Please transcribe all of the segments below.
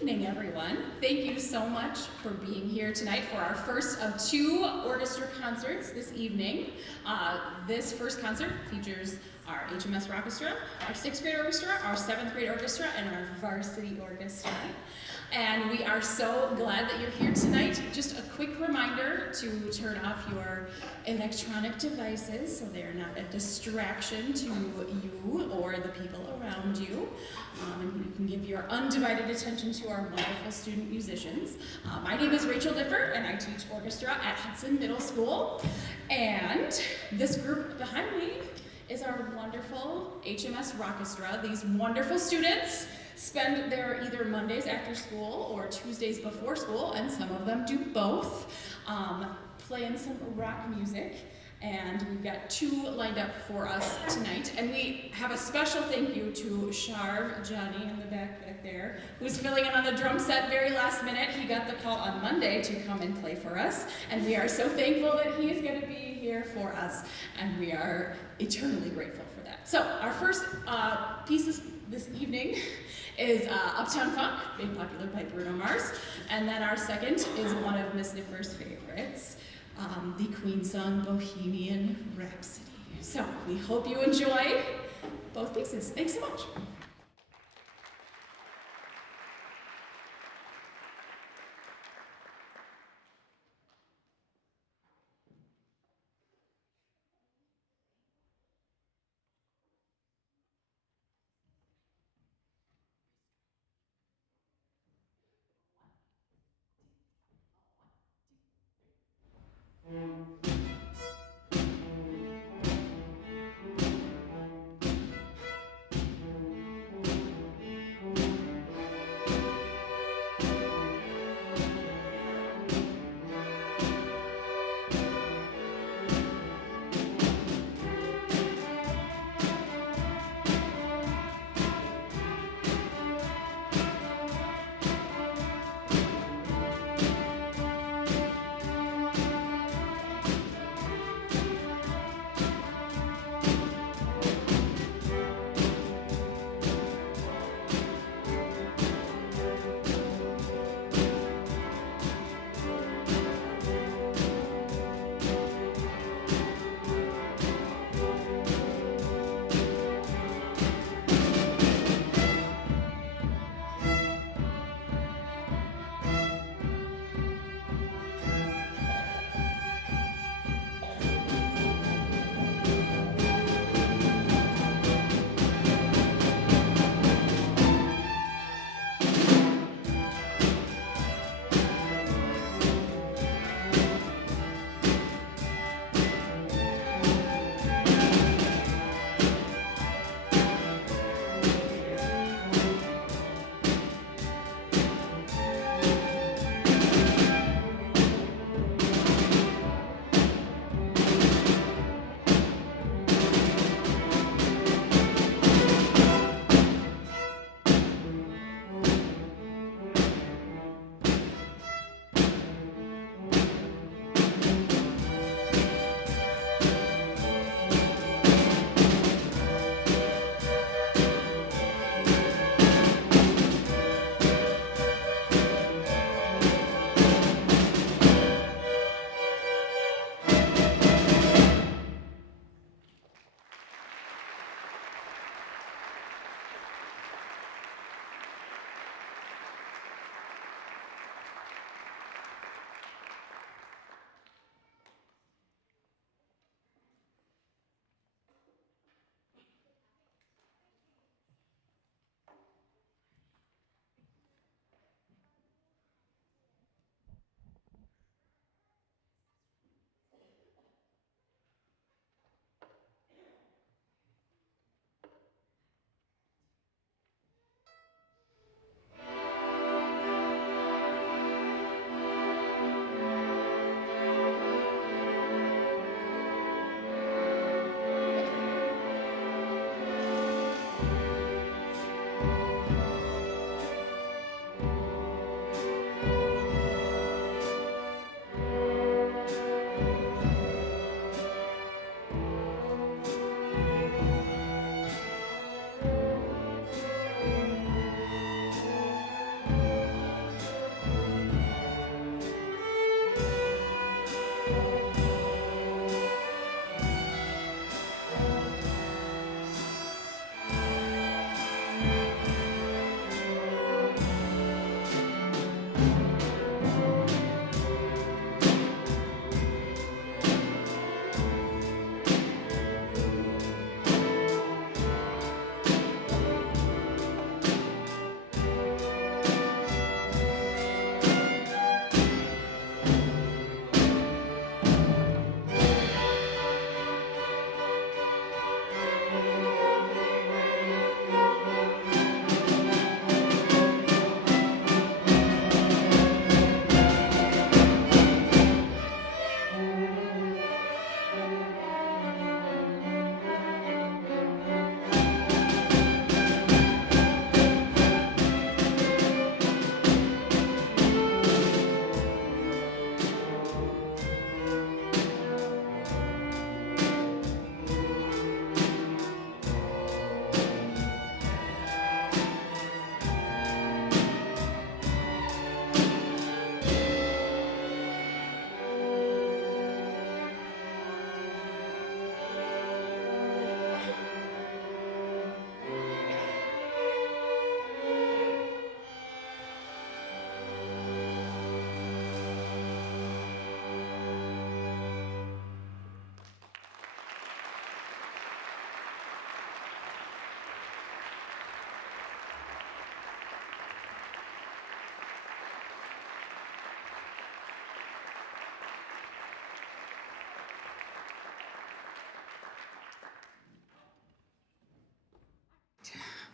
evening, everyone. Thank you so much for being here tonight for our first of two orchestra concerts this evening. This first concert features our HMS Orchestra, our 6th grade orchestra, our 7th grade orchestra, and our varsity orchestra. And we are so glad that you're here tonight. Just a quick reminder to turn off your electronic devices so they're not a distraction to you or the people around you. And you can give your undivided attention to our wonderful student musicians. My name is Rachel Differ, and I teach orchestra at Hudson Middle School. And this group behind me is our wonderful HMS Orchestra. These wonderful students spend their either Mondays after school or Tuesdays before school, and some of them do both, playing some rock music. And we've got two lined up for us tonight. And we have a special thank you to Sharv Johnny in the back there, who's filling in on the drum set very last minute. He got the call on Monday to come and play for us. And we are so thankful that he's going to be here for us. And we are eternally grateful for that. So our first piece this evening is Uptown Funk, made popular by Bruno Mars. And then our second is one of Miss Niffer's favorites, the Queen song, Bohemian Rhapsody. So we hope you enjoy both pieces. Thanks so much.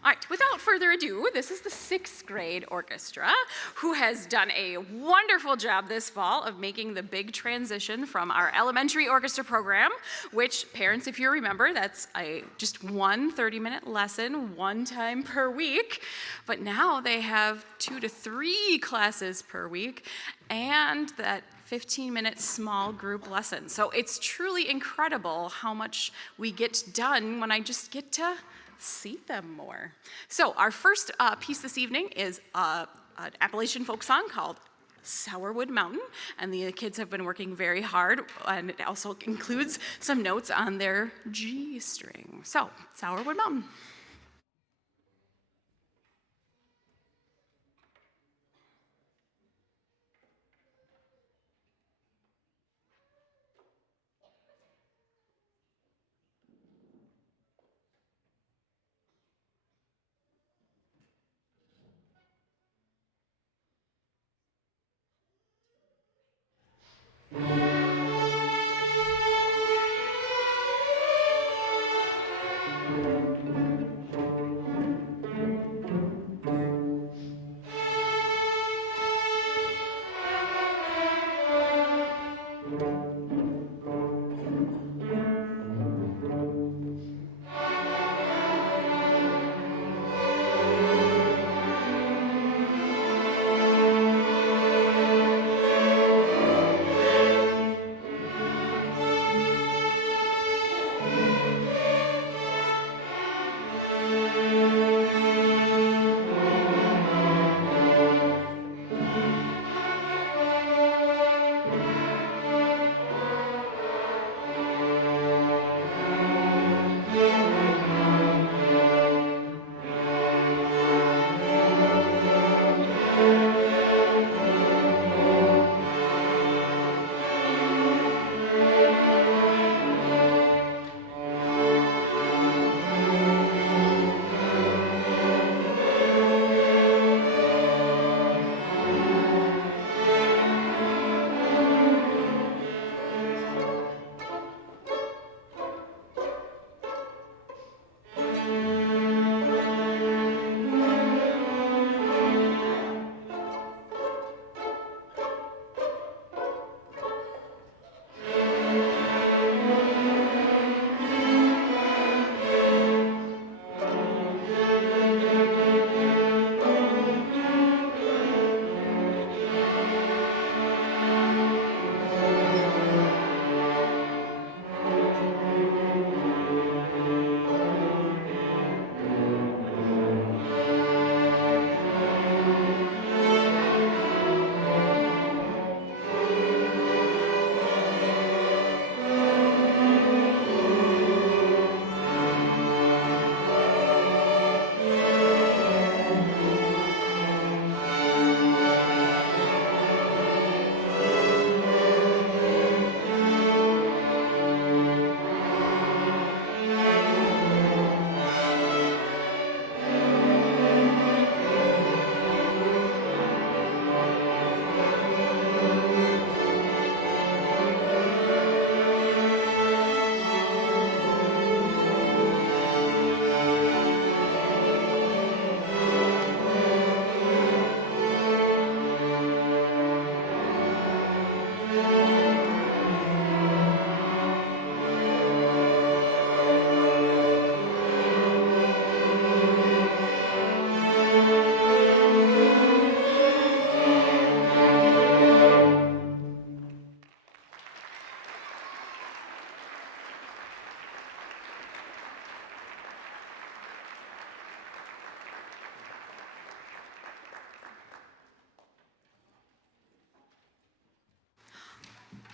All right, without further ado, this is the 6th grade orchestra who has done a wonderful job this fall of making the big transition from our elementary orchestra program, which parents, if you remember, that's just one 30-minute lesson, one time per week. But now they have 2 to 3 classes per week and that 15-minute small group lesson. So it's truly incredible how much we get done when I just get to see them more. So our first piece this evening is an Appalachian folk song called Sourwood Mountain, and the kids have been working very hard, and it also includes some notes on their G string. So, Sourwood Mountain.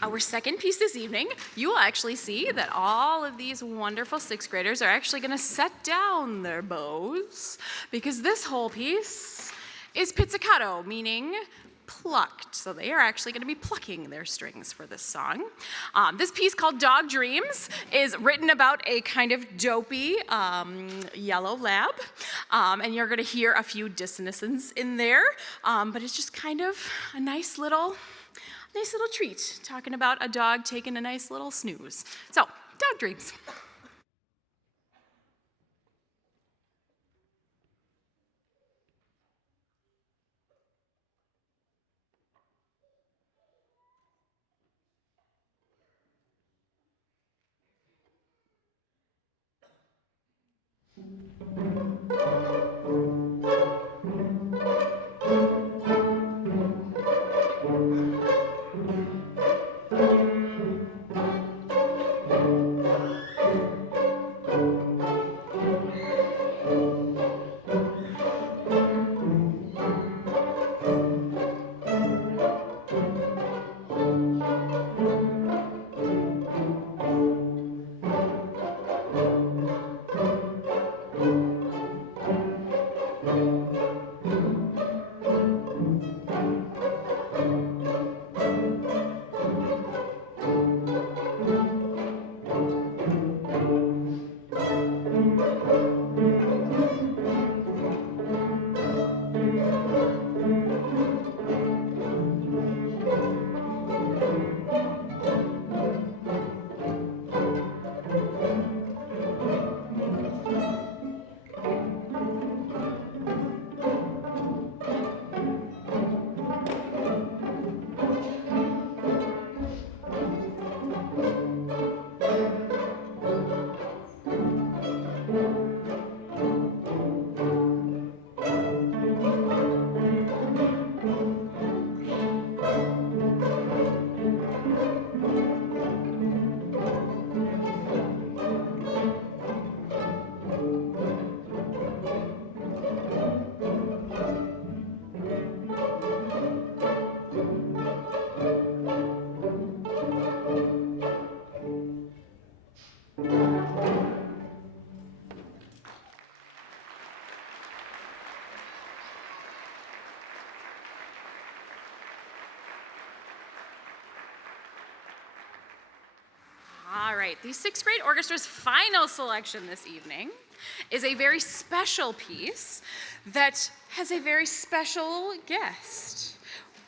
Our second piece this evening, you will actually see that all of these wonderful 6th graders are actually going to set down their bows because this whole piece is pizzicato, meaning plucked. So they are actually going to be plucking their strings for this song. This piece called Dog Dreams is written about a kind of dopey yellow lab, and you're going to hear a few dissonances in there, but it's just kind of a nice little treat, talking about a dog taking a nice little snooze. So, Dog Dreams. All right, the sixth grade orchestra's final selection this evening is a very special piece that has a very special guest.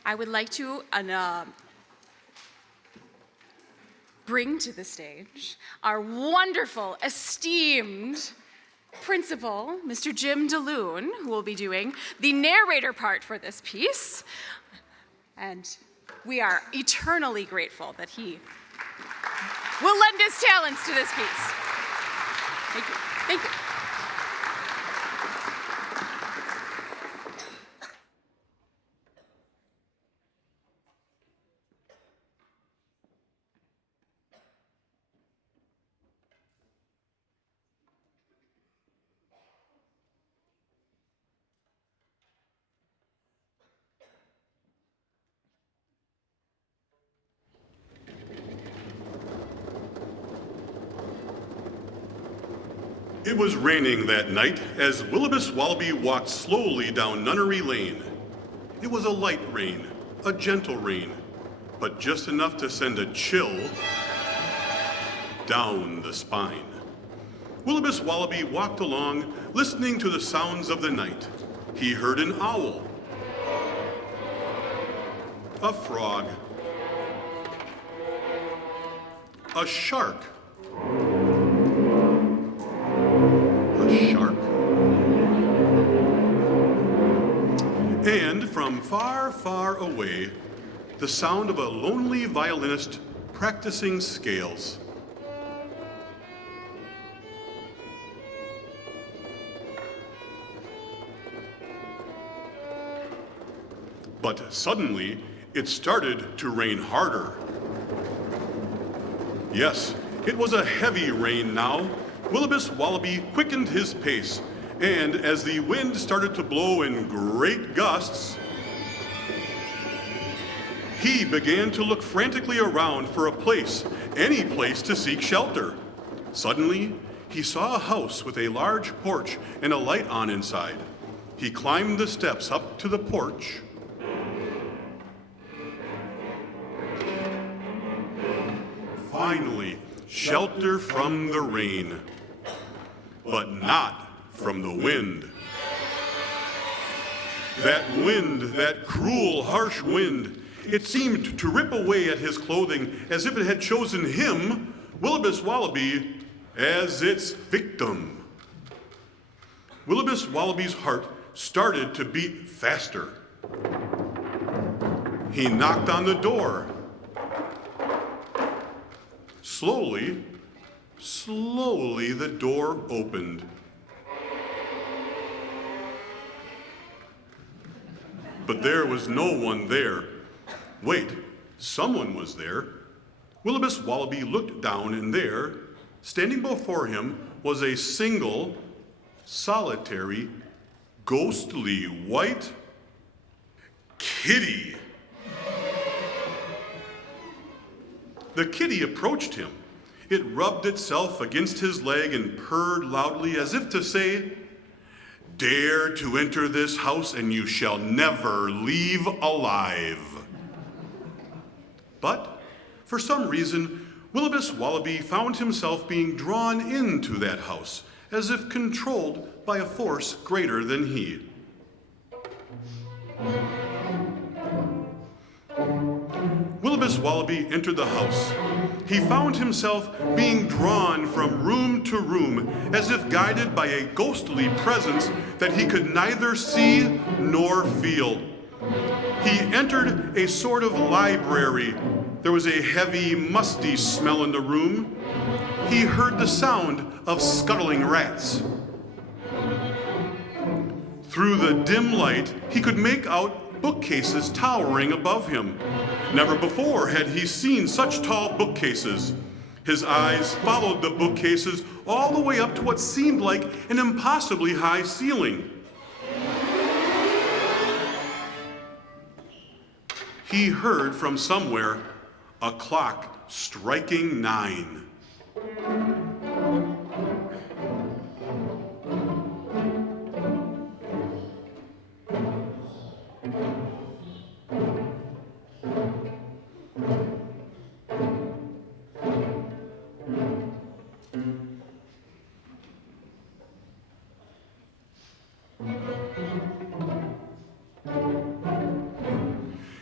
I would like to bring to the stage our wonderful, esteemed principal, Mr. Jim DeLune, who will be doing the narrator part for this piece. And we are eternally grateful that he will lend his talents to this piece. Thank you. Thank you. It was raining that night as Willibus Wallaby walked slowly down Nunnery Lane. It was a light rain, a gentle rain, but just enough to send a chill down the spine. Willibus Wallaby walked along, listening to the sounds of the night. He heard an owl, a frog, a shark, and from far, far away, the sound of a lonely violinist practicing scales. But suddenly, it started to rain harder. Yes, it was a heavy rain now. Willibus Wallaby quickened his pace, and as the wind started to blow in great gusts, he began to look frantically around for a place, any place to seek shelter. Suddenly, he saw a house with a large porch and a light on inside. He climbed the steps up to the porch. Finally, shelter from the rain, but not from the wind. That wind, that cruel, harsh wind, it seemed to rip away at his clothing as if it had chosen him, Willibus Wallaby, as its victim. Willibus Wallaby's heart started to beat faster. He knocked on the door. Slowly, slowly the door opened. but there was no one there. Wait, someone was there. Willibus Wallaby looked down, and there, standing before him, was a single, solitary, ghostly white kitty. The kitty approached him. It rubbed itself against his leg and purred loudly as if to say, "Dare to enter this house and you shall never leave alive." But for some reason, Willibus Wallaby found himself being drawn into that house as if controlled by a force greater than he. Willibus Wallaby entered the house. He found himself being drawn from room to room as if guided by a ghostly presence that he could neither see nor feel. He entered a sort of library. There was a heavy, musty smell in the room. He heard the sound of scuttling rats. Through the dim light, he could make out bookcases towering above him. Never before had he seen such tall bookcases. His eyes followed the bookcases all the way up to what seemed like an impossibly high ceiling. He heard from somewhere a clock striking 9.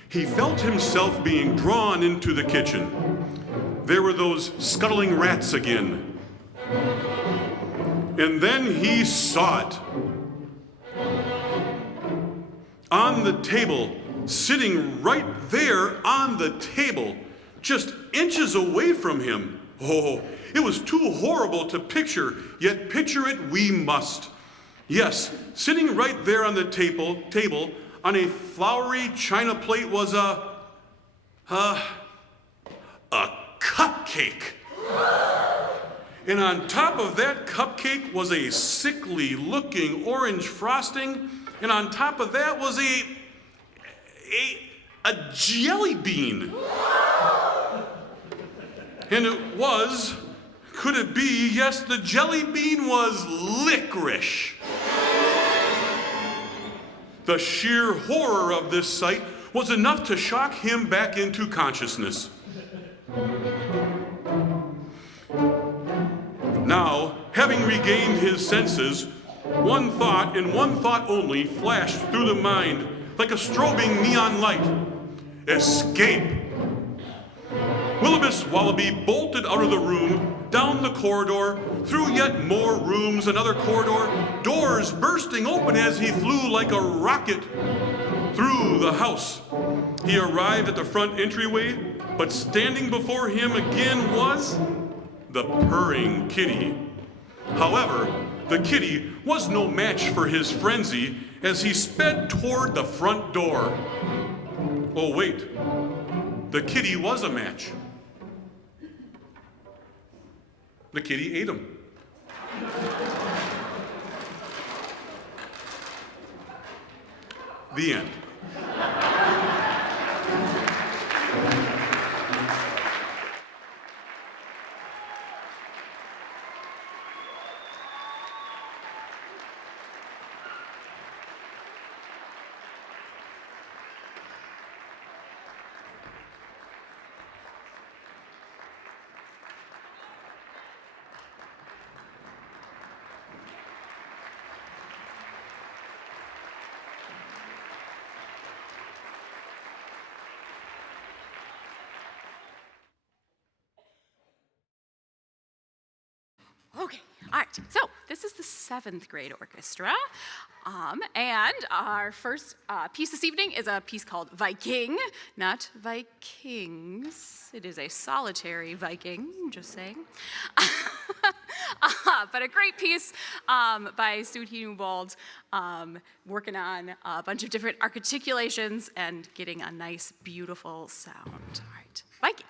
He felt himself being drawn into the kitchen. There were those scuttling rats again. And then he saw it. On the table, sitting right there on the table, just inches away from him. Oh, it was too horrible to picture, yet picture it we must. Yes, sitting right there on the table, on a flowery china plate was a cupcake. And on top of that cupcake was a sickly looking orange frosting, and on top of that was a jelly bean. And it was, could it be, yes, the jelly bean was licorice. The sheer horror of this sight was enough to shock him back into consciousness. Now, having regained his senses, one thought and one thought only flashed through the mind like a strobing neon light. Escape! Willibus Wallaby bolted out of the room, down the corridor, through yet more rooms, another corridor, doors bursting open as he flew like a rocket through the house. He arrived at the front entryway, but standing before him again was the purring kitty. However, the kitty was no match for his frenzy as he sped toward the front door. Oh, wait. The kitty was a match. The kitty ate him. The end. Okay, all right, so this is the 7th grade orchestra, and our first piece this evening is a piece called Viking, not Vikings. It is a solitary Viking, just saying. But a great piece by Stu Newbold, working on a bunch of different articulations and getting a nice, beautiful sound. All right, Mike.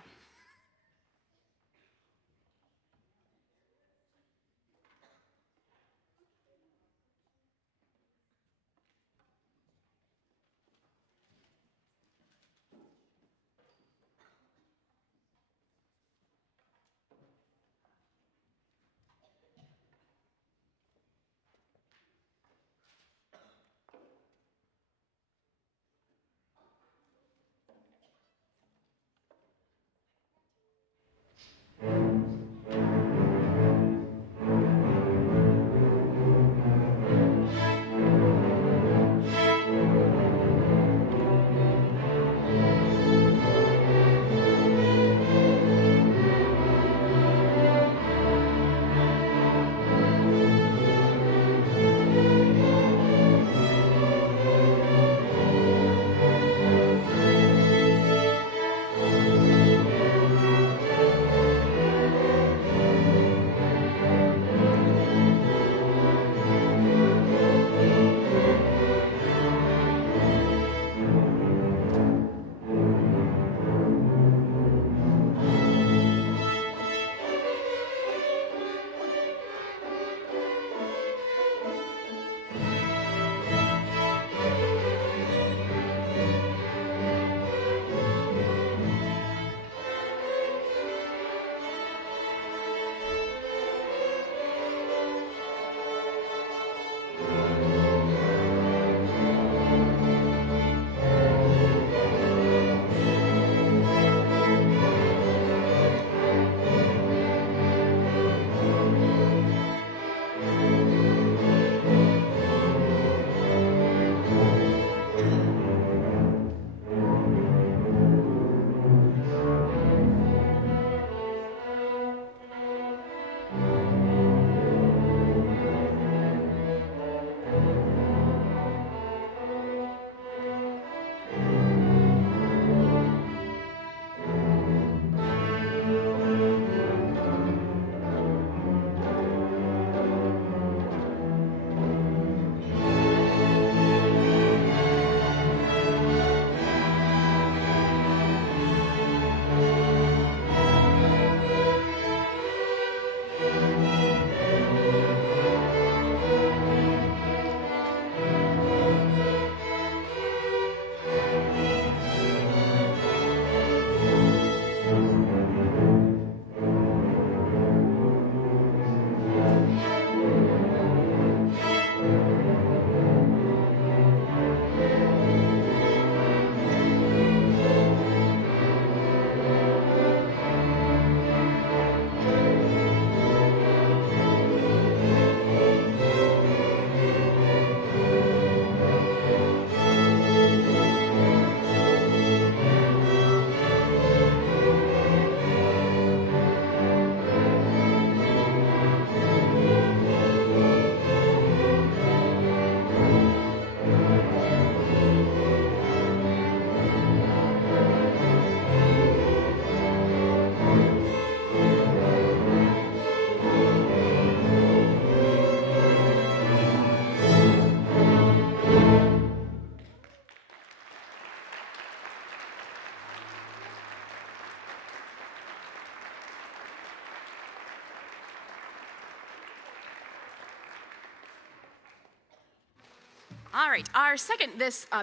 All right, our second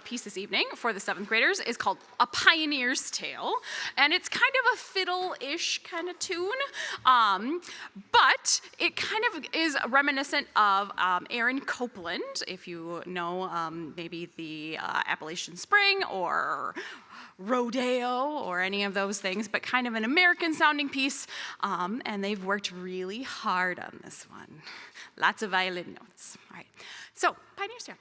piece this evening for the 7th graders is called A Pioneer's Tale, and it's kind of a fiddle-ish kind of tune, but it kind of is reminiscent of Aaron Copland, if you know maybe the Appalachian Spring or rodeo or any of those things, but kind of an American-sounding piece, and they've worked really hard on this one. Lots of violin notes. All right, so Pioneer's Tale.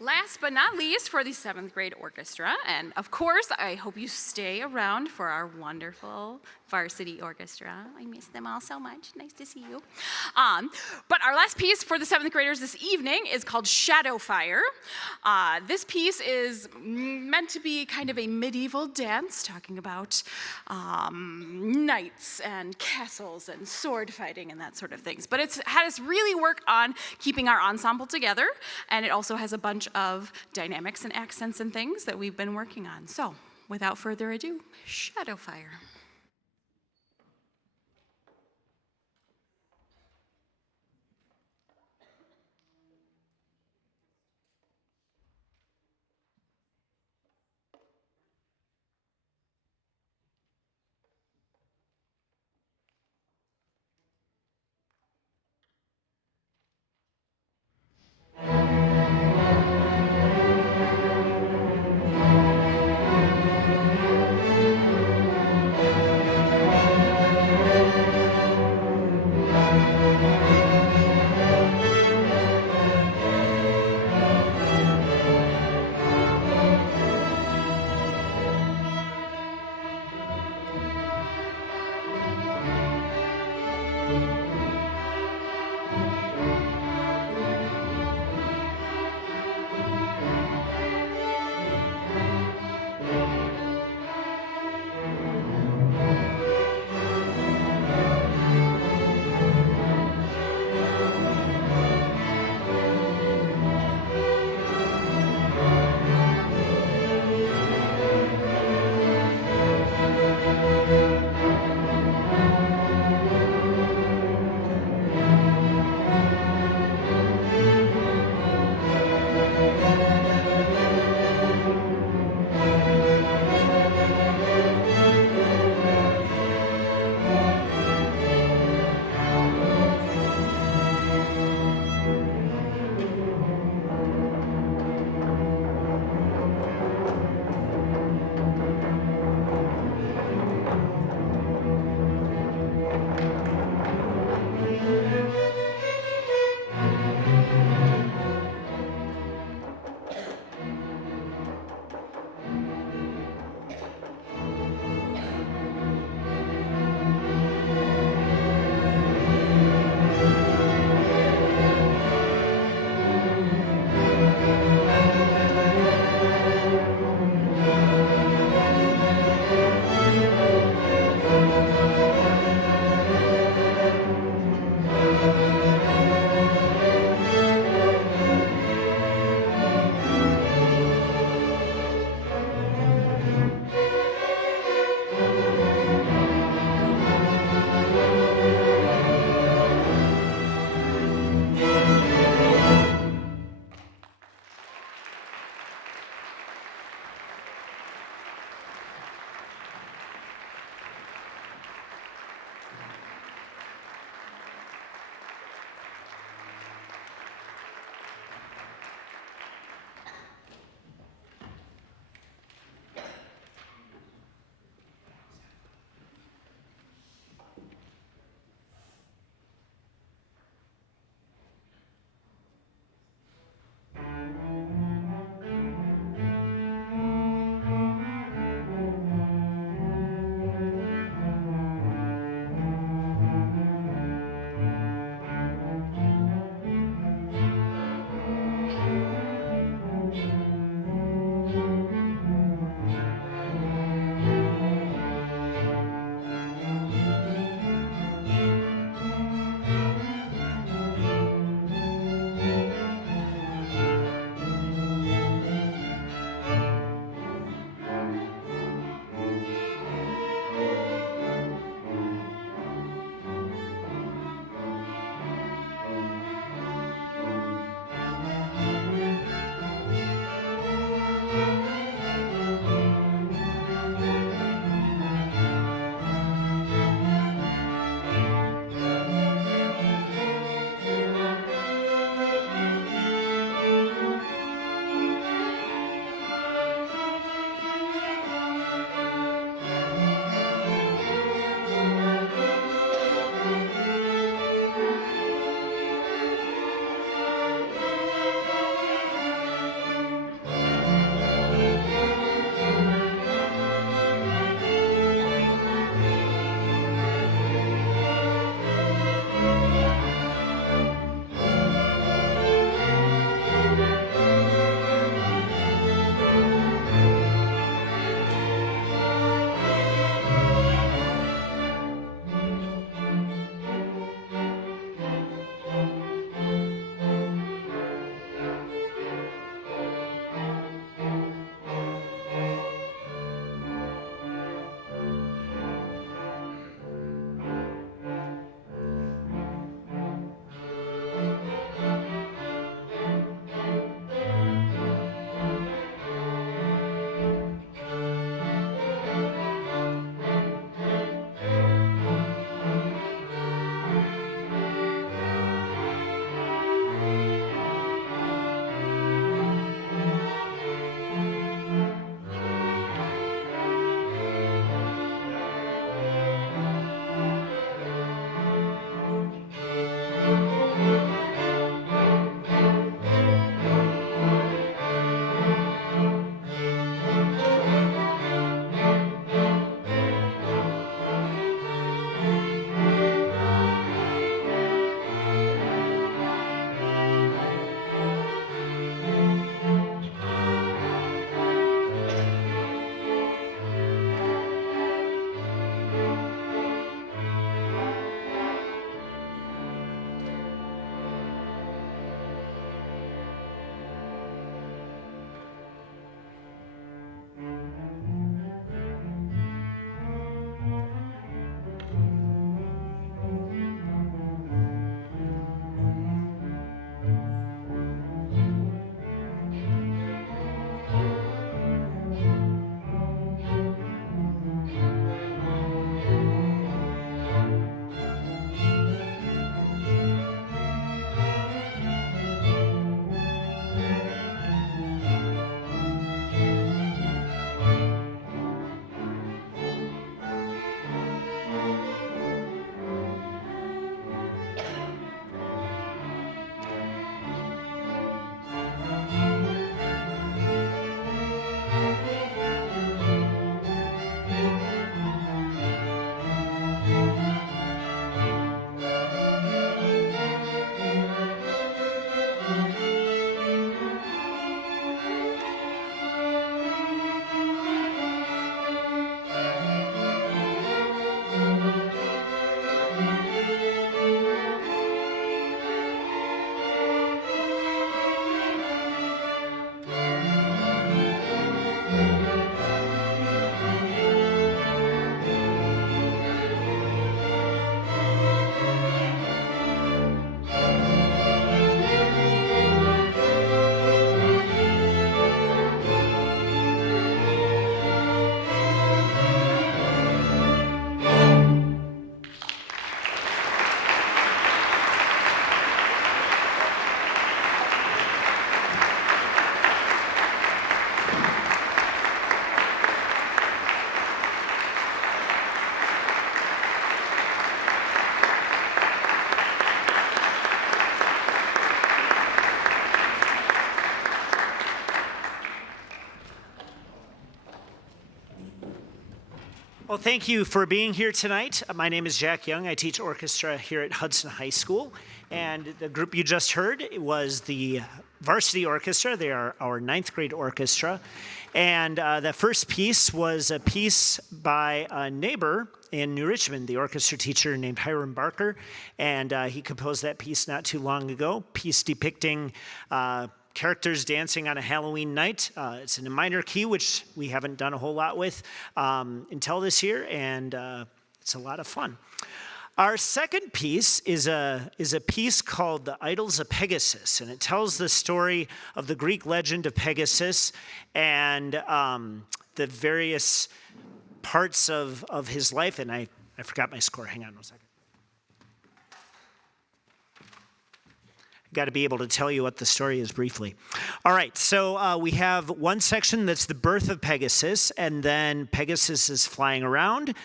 Last but not least, for the 7th grade orchestra, and of course, I hope you stay around for our wonderful varsity orchestra. I miss them all so much. Nice to see you. But our last piece for the 7th graders this evening is called Shadow Fire. This piece is meant to be kind of a medieval dance, talking about knights and castles and sword fighting and that sort of things. But it's had us really work on keeping our ensemble together, and it also has a bunch of dynamics and accents and things that we've been working on. So, without further ado, Shadow Fire. Well, thank you for being here tonight. My name is Jack Young. I teach orchestra here at Hudson High School. And the group you just heard was the varsity orchestra. They are our 9th grade orchestra. And the first piece was a piece by a neighbor in New Richmond, the orchestra teacher named Hiram Barker. And he composed that piece not too long ago, piece depicting characters dancing on a Halloween night. It's in a minor key, which we haven't done a whole lot with until this year, and it's a lot of fun. Our second piece is a piece called The Idols of Pegasus, and it tells the story of the Greek legend of Pegasus and the various parts of his life. And I forgot my score. Hang on one second. Got to be able to tell you what the story is briefly. All right, so we have one section that's the birth of Pegasus, and then Pegasus is flying around.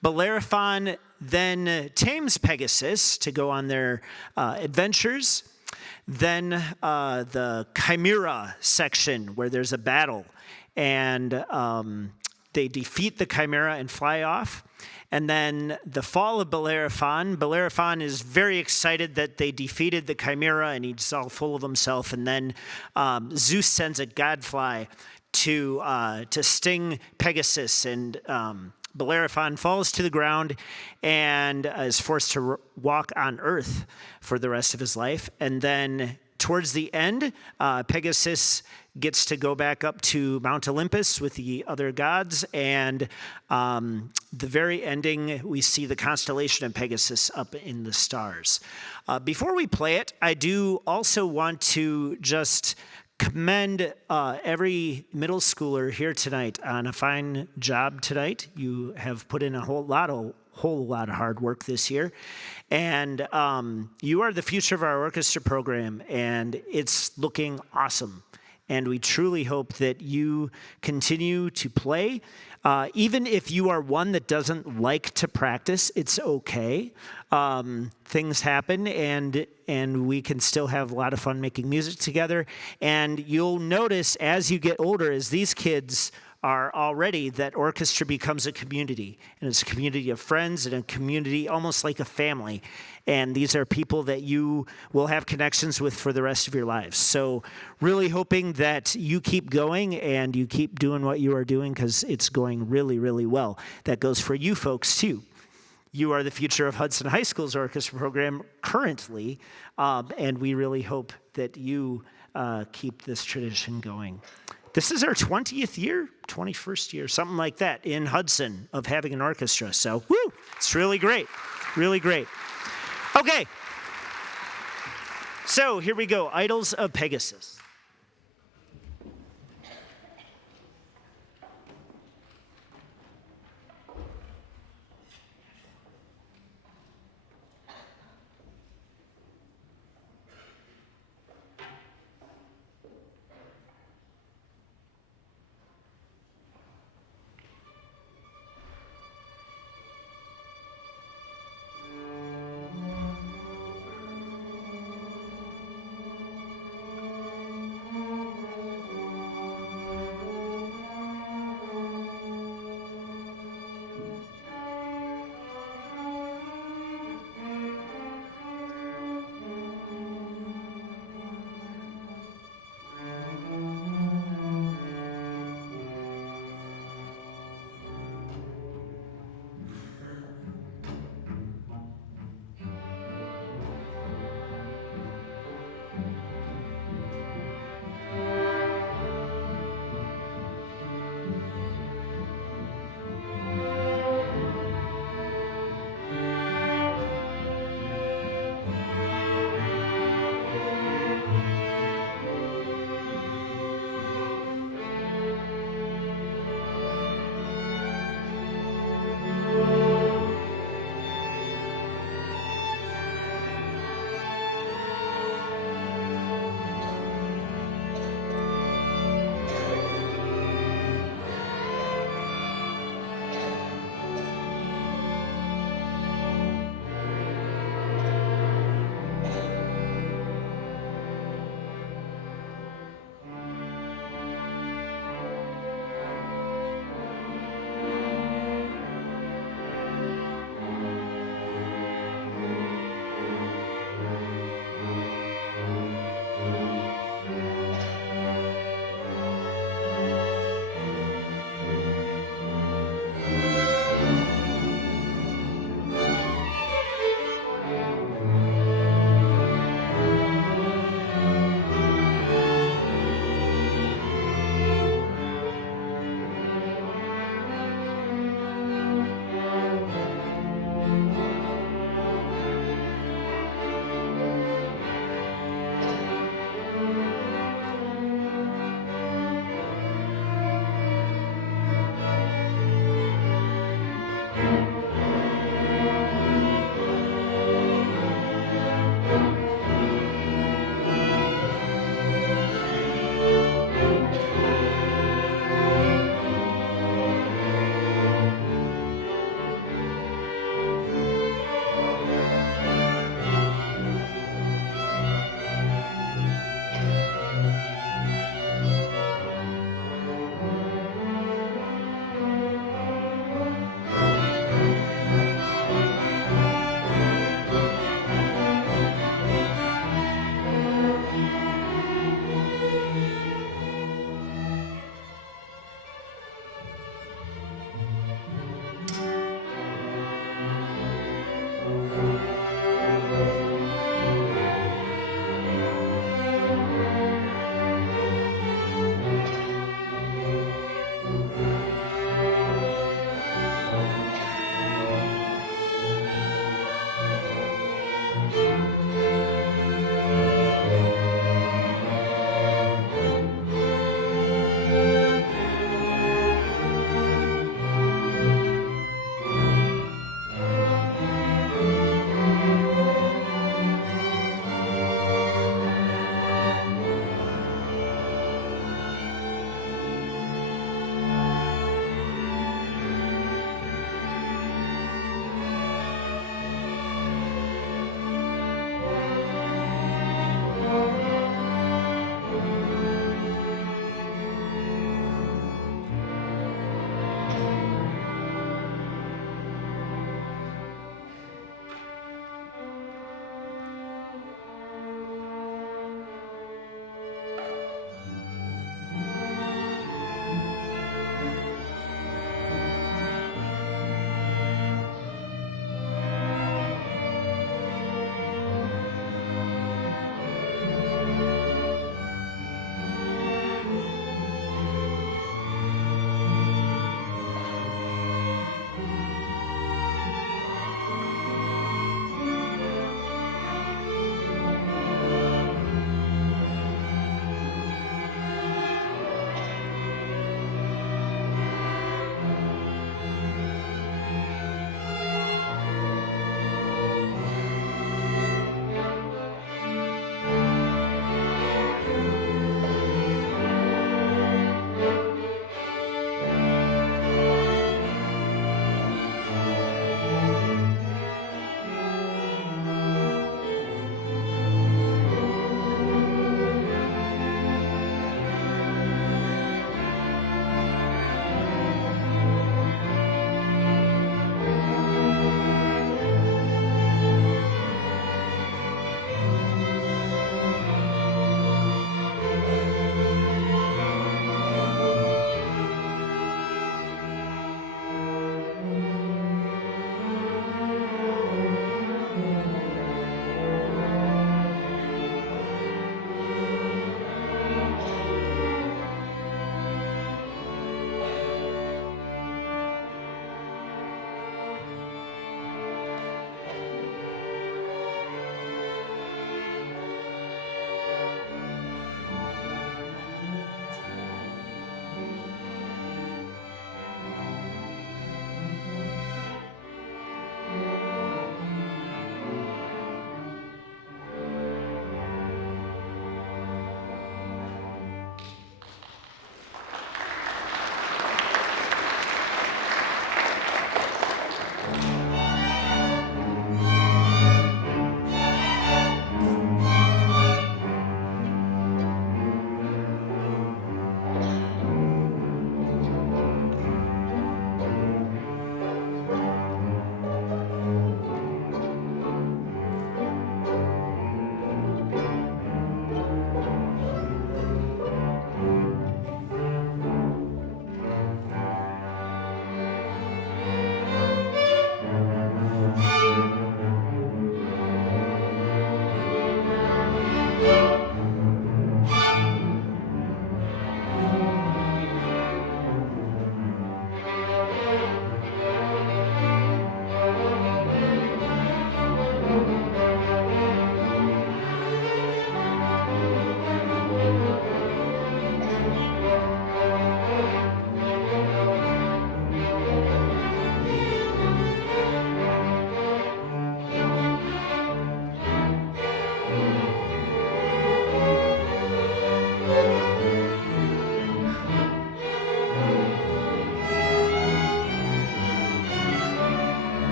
Bellerophon then tames Pegasus to go on their adventures. Then the Chimera section, where there's a battle, and they defeat the Chimera and fly off. And then the fall of Bellerophon. Bellerophon is very excited that they defeated the Chimera, and he's all full of himself. And then Zeus sends a gadfly to sting Pegasus, and Bellerophon falls to the ground and is forced to walk on Earth for the rest of his life. And then towards the end, Pegasus gets to go back up to Mount Olympus with the other gods, and the very ending, we see the constellation of Pegasus up in the stars. Before we play it, I do also want to just commend every middle schooler here tonight on a fine job tonight. You have put in a whole lot of hard work this year, and you are the future of our orchestra program, and it's looking awesome. And we truly hope that you continue to play. Even if you are one that doesn't like to practice, it's okay. Things happen, and we can still have a lot of fun making music together. And you'll notice as you get older, as these kids are already, that orchestra becomes a community. And it's a community of friends and a community almost like a family. And these are people that you will have connections with for the rest of your lives. So really hoping that you keep going and you keep doing what you are doing, because it's going really, really well. That goes for you folks too. You are the future of Hudson High School's orchestra program currently, and we really hope that you keep this tradition going. This is our 20th year, 21st year, something like that, in Hudson of having an orchestra. So, woo, it's really great, really great. Okay, so here we go, Idols of Pegasus.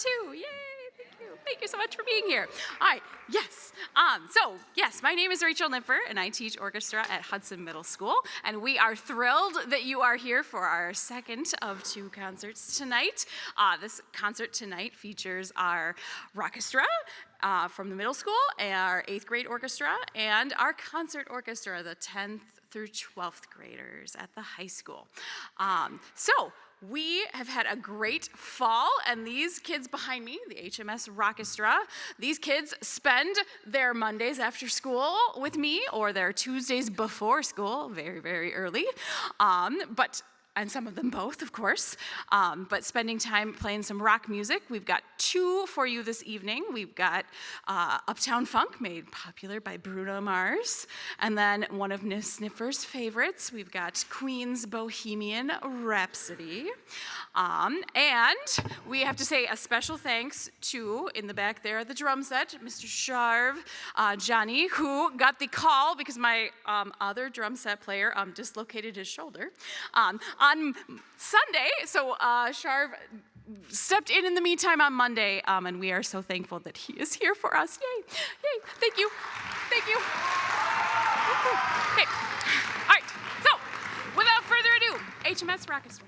too. Yay! Thank you. Thank you so much for being here. All right. Yes. Yes, my name is Rachel Nipper, and I teach orchestra at Hudson Middle School. And we are thrilled that you are here for our second of 2 concerts tonight. This concert tonight features our Orchestra from the middle school, our 8th grade orchestra, and our concert orchestra, the 10th through 12th graders at the high school. We have had a great fall, and these kids behind me, the HMS Orchestra, these kids spend their Mondays after school with me, or their Tuesdays before school, very, very early, and some of them both, of course, but spending time playing some rock music. We've got 2 for you this evening. We've got Uptown Funk, made popular by Bruno Mars, and then one of Miss Niffer's favorites, we've got Queen's Bohemian Rhapsody. And we have to say a special thanks to, in the back there, the drum set, Mr. Sharv, Johnny, who got the call because my other drum set player dislocated his shoulder on Sunday. So Sharv stepped in the meantime on Monday, and we are so thankful that he is here for us. Yay, yay, thank you, thank you. Okay, all right, so without further ado, HMS Orchestra.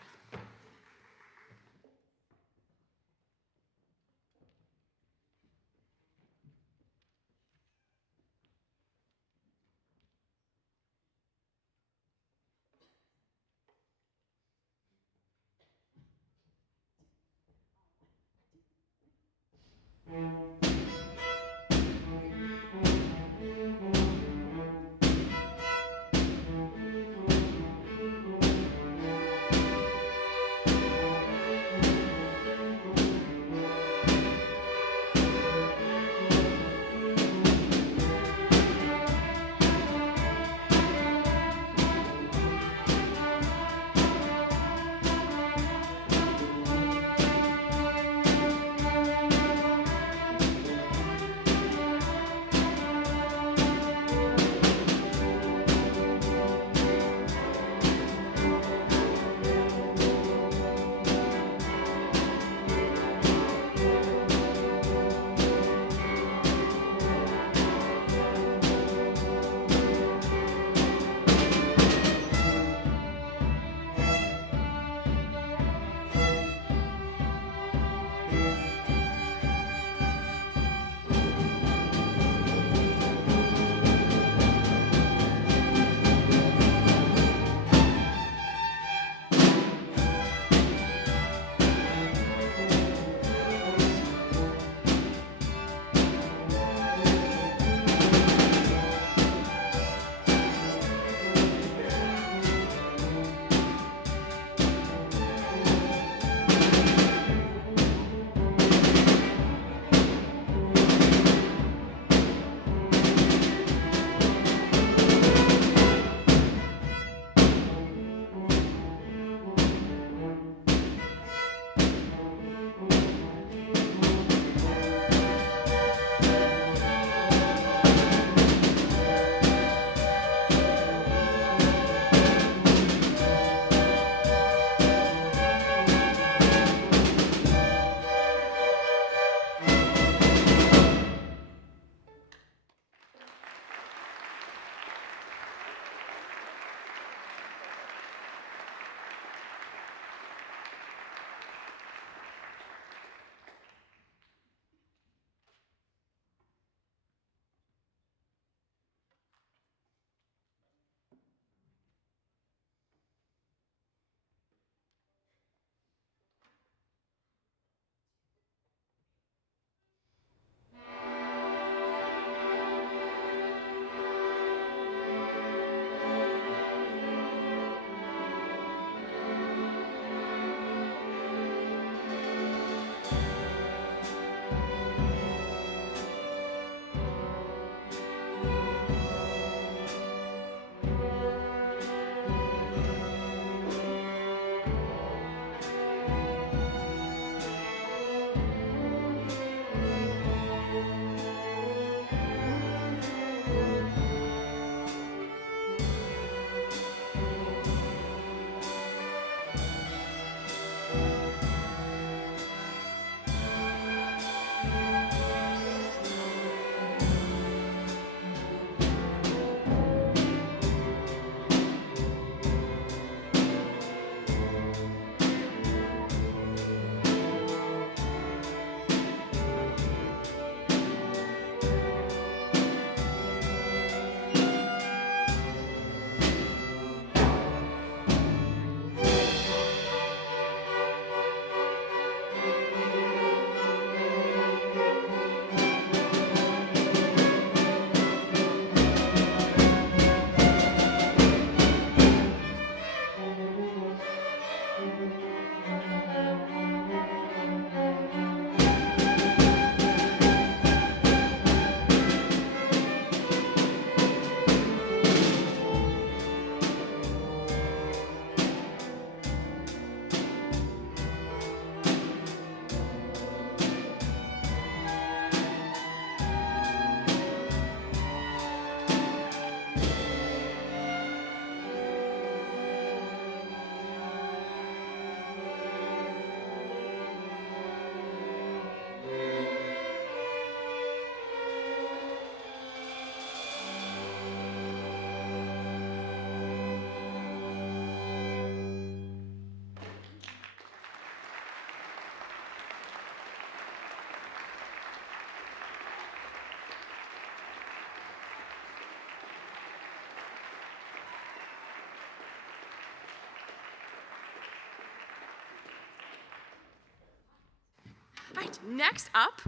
right, next up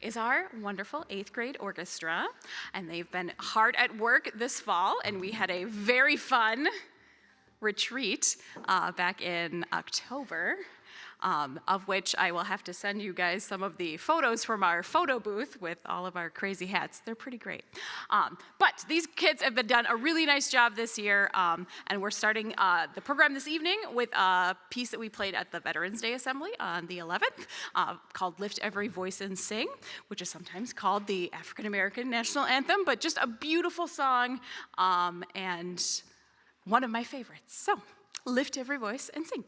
is our wonderful 8th grade orchestra, and they've been hard at work this fall, and we had a very fun retreat back in October, of which I will have to send you guys some of the photos from our photo booth with all of our crazy hats. They're pretty great. But these kids have done a really nice job this year, and we're starting the program this evening with a piece that we played at the Veterans Day Assembly on the 11th called Lift Every Voice and Sing, which is sometimes called the African American National Anthem, but just a beautiful song and one of my favorites. So, lift every voice and sing.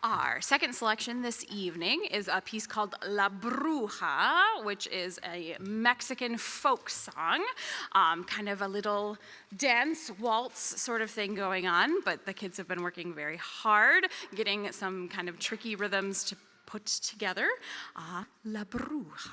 Our second selection this evening is a piece called La Bruja, which is a Mexican folk song, kind of a little dance waltz sort of thing going on, but the kids have been working very hard, getting some kind of tricky rhythms to put together. La Bruja.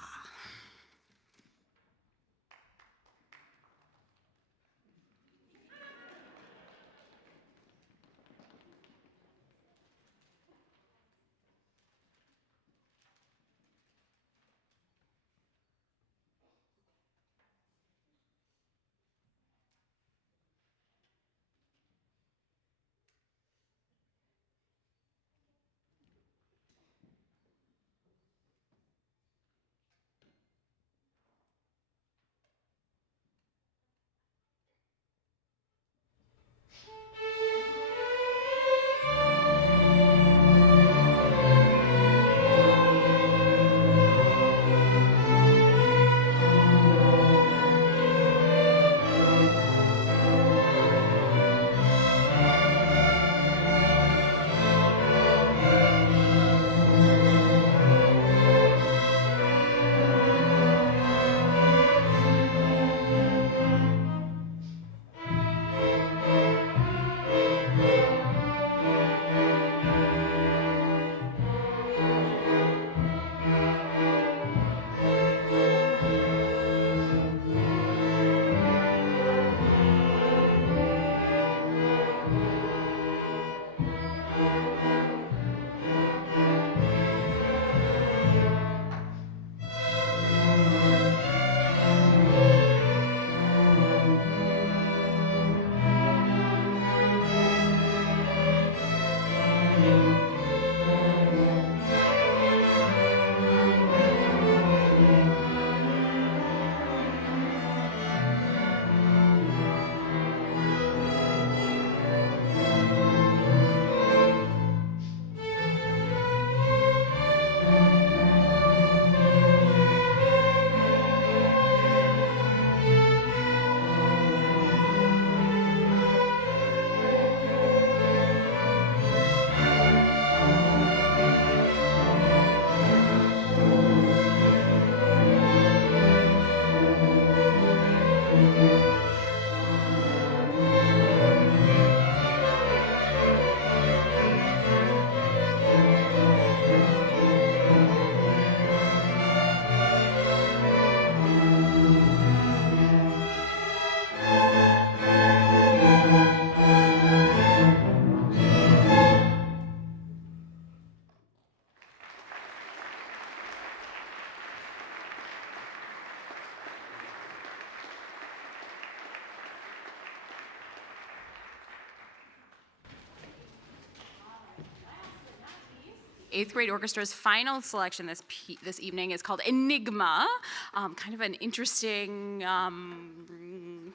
8th grade orchestra's final selection this evening is called Enigma, kind of an interesting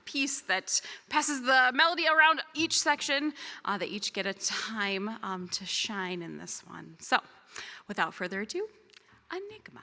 piece that passes the melody around each section. They each get a time to shine in this one. So, without further ado, Enigma.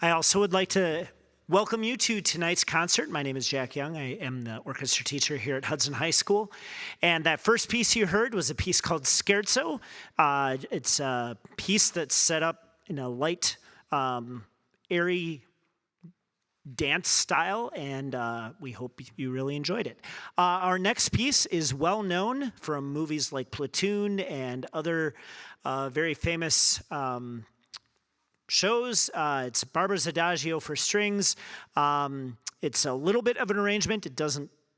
I also would like to welcome you to tonight's concert. My name is Jack Young. I am the orchestra teacher here at Hudson High School. And that first piece you heard was a piece called Scherzo. It's a piece that's set up in a light, airy dance style, and we hope you really enjoyed it. Our next piece is well known from movies like Platoon and other very famous shows. It's Barbara's Adagio for strings. It's a little bit of an arrangement. It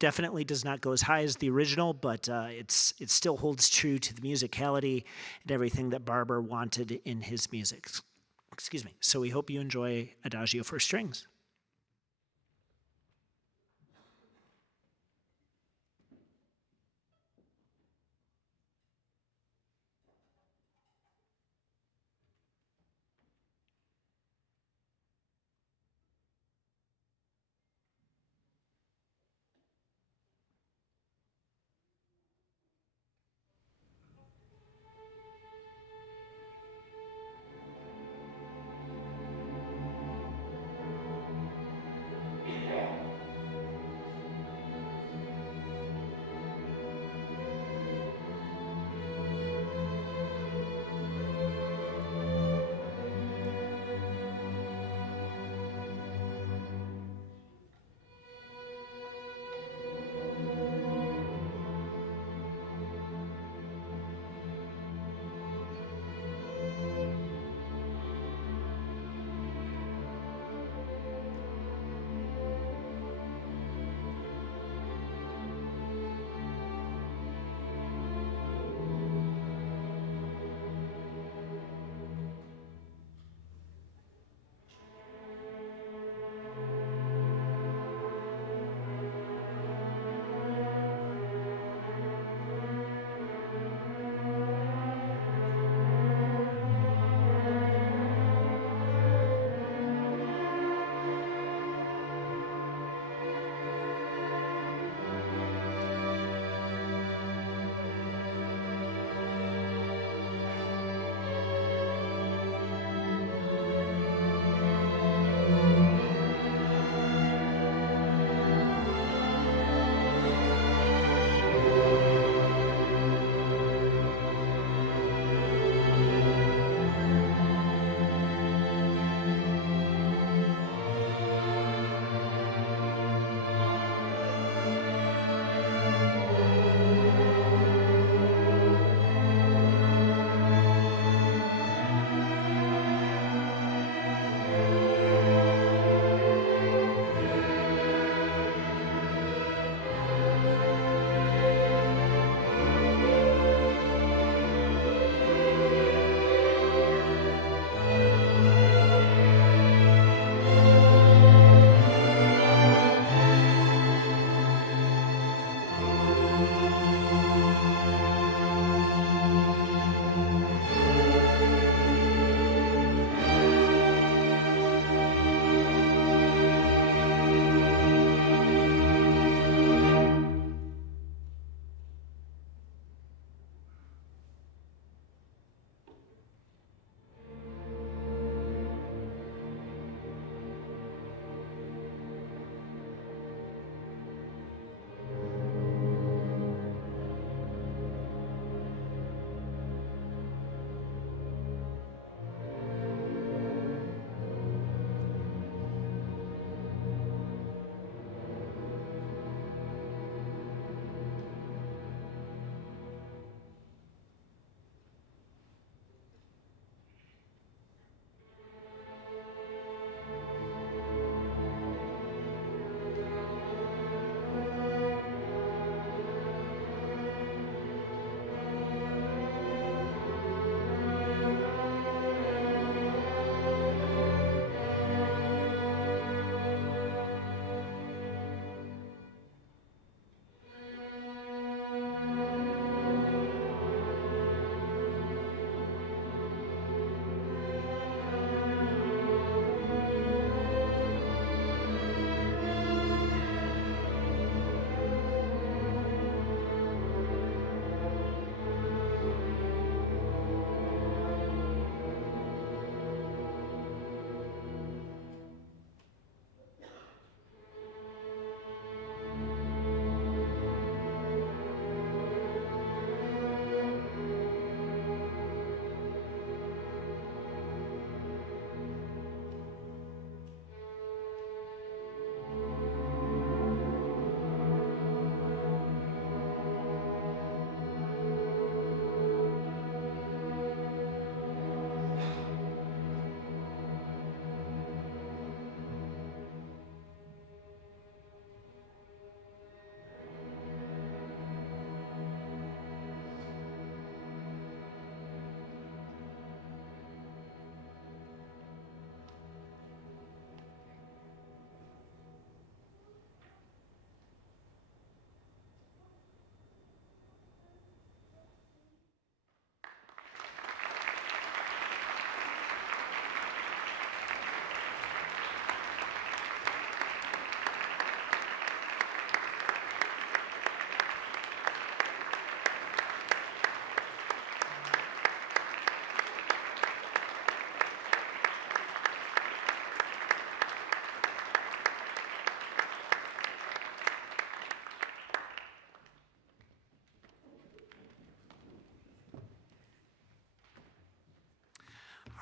definitely does not go as high as the original, but it still holds true to the musicality and everything that Barber wanted in his music. Excuse me. So we hope you enjoy Adagio for strings.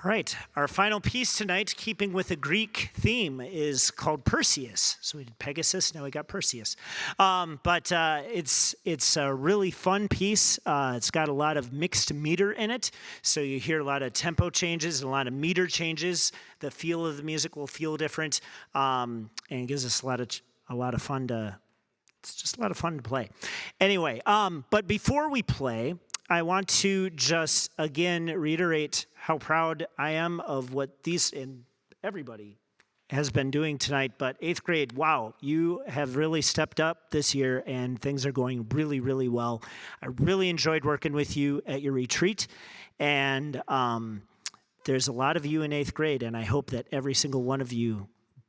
All right, our final piece tonight, keeping with a Greek theme, is called Perseus. So we did Pegasus, now we got Perseus. But it's a really fun piece. It's got a lot of mixed meter in it, so you hear a lot of tempo changes, a lot of meter changes. The feel of the music will feel different, and it gives us a lot of fun to. It's just a lot of fun to play. Anyway, but before we play, I want to just again reiterate how proud I am of what these and everybody has been doing tonight. But 8th grade, wow, you have really stepped up this year and things are going really, really well. I really enjoyed working with you at your retreat. And there's a lot of you in 8th grade, and I hope that every single one of you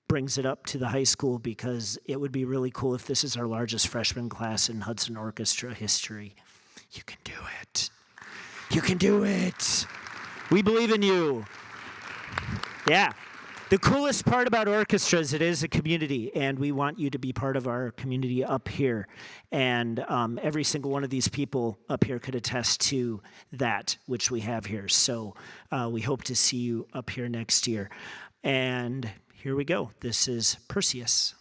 brings it up to the high school, because it would be really cool if this is our largest freshman class in Hudson Orchestra history. You can do it. You can do it. We believe in you. Yeah. The coolest part about orchestras, it is a community, and we want you to be part of our community up here. And every single one of these people up here could attest to that, which we have here. So we hope to see you up here next year. And here we go. This is Perseus.